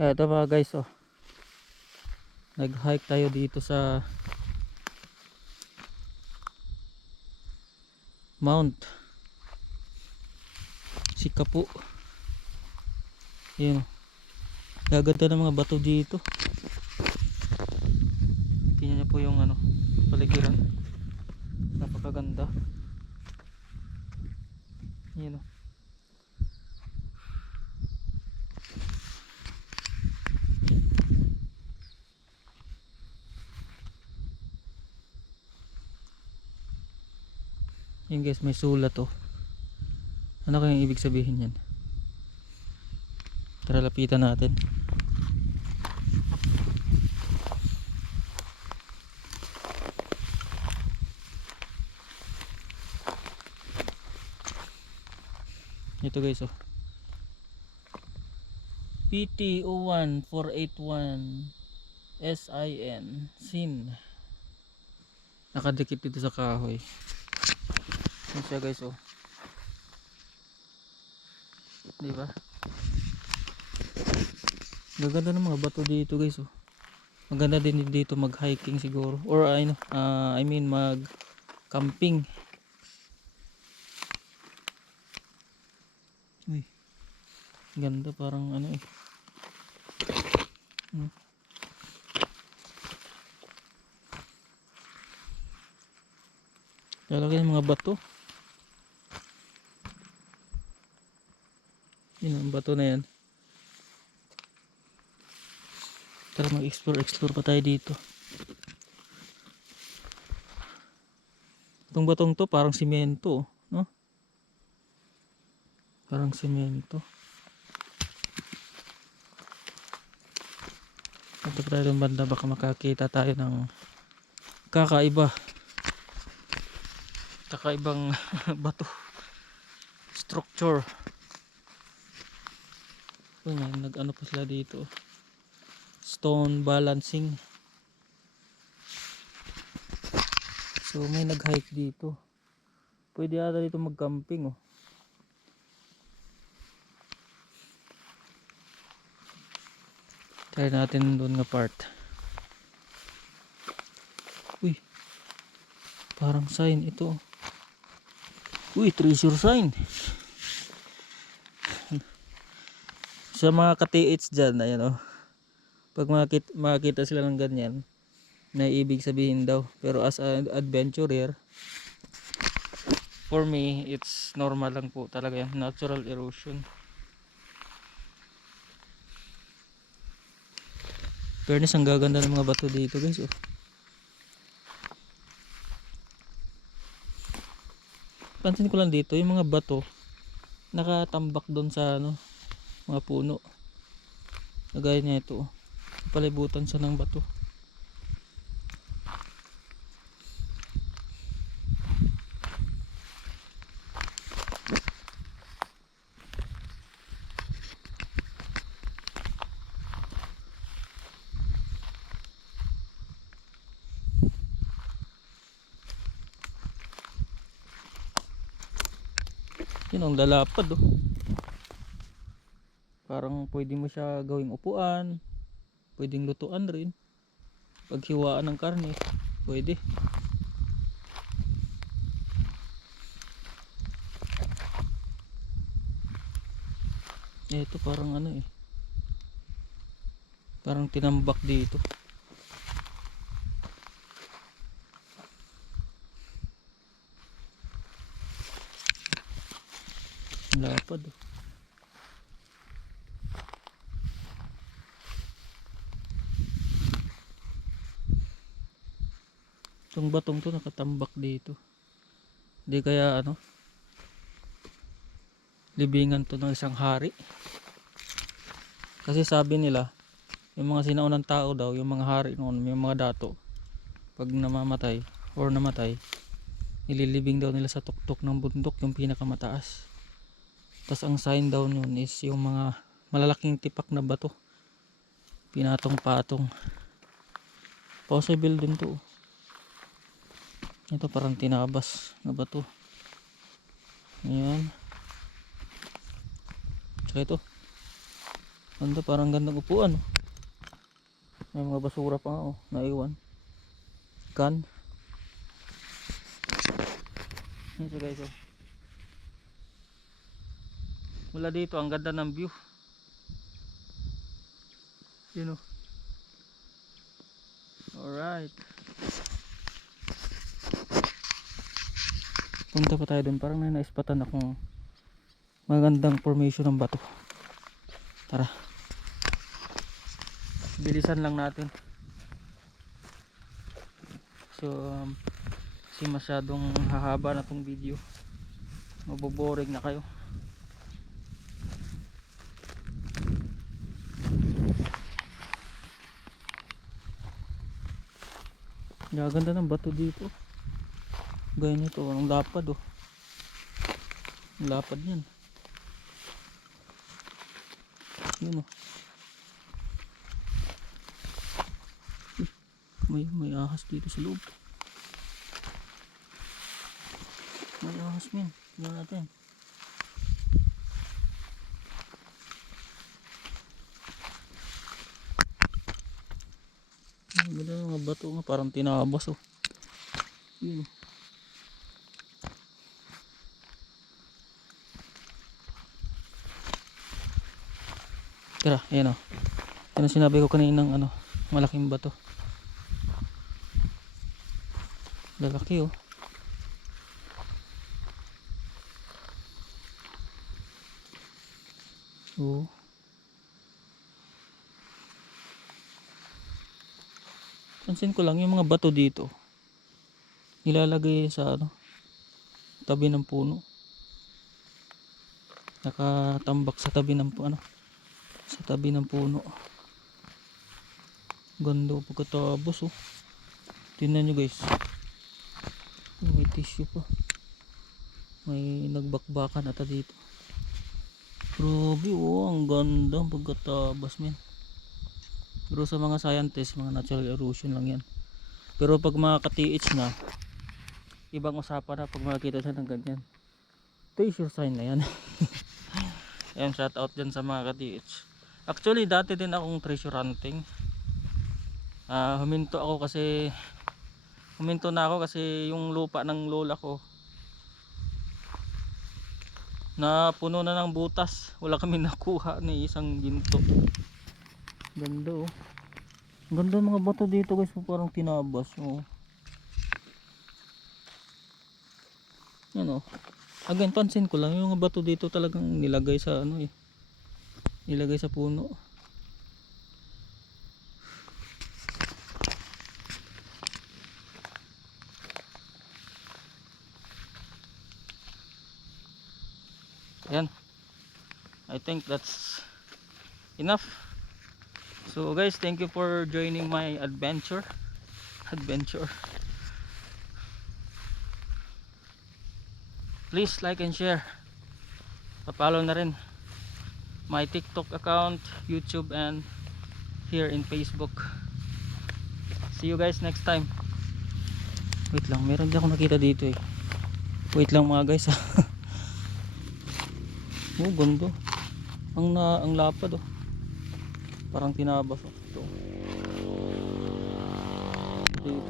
Eto mga guys oh. Nag-hike tayo dito sa Mount Sikapu. Yun. oh. Gaganda ng mga bato dito. Tingnan niyo po yung ano, paligiran. Napakaganda. Yun oh. Yun guys, may sulat oh. Ano kayang ibig sabihin yan? Tara lapitan natin. Ito guys oh. PT01481 SIN SIN Nakadikit dito sa kahoy. Yan siya guys oh. Di ba? Gaganda ng mga bato dito guys oh. Maganda din dito mag-hiking siguro or ano, ah, I mean mag-camping. Uy. Ganda parang ano eh. Hmm. Lalaki ng mga bato. Yun ang bato na yan. Tara mag-explore, explore pa tayo dito. Itong batong to parang simento, no? Parang simento. Ito tayo ng banda baka makakita tayo ng kakaiba. Kakaibang bato. Structure. Uy, nag ano pa sila dito. Stone balancing. So may nag-hike dito. Pwede ata dito mag-camping oh. Try natin doon nga part. Uy. Parang sign ito. Uy, treasure sign. Sa mga ka-TH dyan, ayan oh. Pag makita, makakita sila ng ganyan, na ibig sabihin daw. Pero as an adventurer, for me, it's normal lang po talaga yan. Natural erosion. Fairness, ang gaganda ng mga bato dito guys. Oh. Pansin ko lang dito, yung mga bato, nakatambak doon sa ano, mga puno. Kagaya niya ito. oh. Palibutan siya ng bato. Yun ang lalapad oh. Parang pwede mo siya gawing upuan. Pwedeng lutuan rin. Paghiwaan ng karne. Pwede. Ito parang ano eh. Parang tinambak dito. Lapad oh. Itong batong to nakatambak dito. Hindi kaya ano? Libingan to ng isang hari. Kasi sabi nila, yung mga sinaunang tao daw, yung mga hari noon, yung mga dato, pag namamatay or namatay, nililibing daw nila sa tuktok ng bundok, yung pinakamataas. Tapos ang sign daw nun is yung mga malalaking tipak na bato. Pinatong-patong. Possible din to. Ito parang tinabas na bato. Ayan. Tsaka ito. Ganda, parang gandang upuan. May mga basura pa nga, oh, naiwan. Kan. Ito guys, oh. Mula dito, ang ganda ng view. Yun, oh. Alright. Punta pa tayo dun. Parang may naispatan akong magandang formation ng bato. Tara. Bilisan lang natin. So, um, kasi masyadong hahaba na tong video. Maboboring na kayo. Gaganda ng bato dito. Gaya nito, ang lapad oh. Lapad yan. Yun oh. Eh, May, may ahas dito sa loob. May ahas min. Tingnan natin. Ang mga bato nga, parang tinabas oh. Yun. oh. Tara, ayan o. Yan ang sinabi ko kaninang ano, malaking bato. Lalaki oh. Oo. Pansin ko lang yung mga bato dito. Nilalagay sa ano, tabi ng puno. Nakatambak sa tabi ng ano, sa tabi ng puno. Ganda pagkatapos oh. Tingnan nyo guys. May tissue pa. May nagbakbakan ata dito. Grabe oh, ang ganda pagkatabas men. Pero sa mga scientists, mga natural erosion lang yan. Pero pag mga ka-TH na, ibang usapan na pag makakita siya ng ganyan. Ito yung sure sign na yan. Ayan, shout out dyan sa mga ka-TH. Actually, dati din akong treasure hunting. Ah, huminto ako kasi huminto na ako kasi yung lupa ng lola ko na puno na ng butas. Wala kami nakuha ni isang ginto. Ganda oh. Ganda mga bato dito guys, oh, parang tinabas oh. Yan oh. Again, pansin ko lang yung bato dito talagang nilagay sa ano eh. Nilagay sa puno. Yan. I think that's enough. So guys, thank you for joining my adventure. Adventure. Please like and share. Pa-follow na rin my TikTok account, YouTube and here in Facebook. See you guys next time. Wait lang, meron din ako nakita dito eh. Wait lang mga guys. oh, ganda. Ang na ang lapad oh. Parang tinabas oh. Ito. Dito.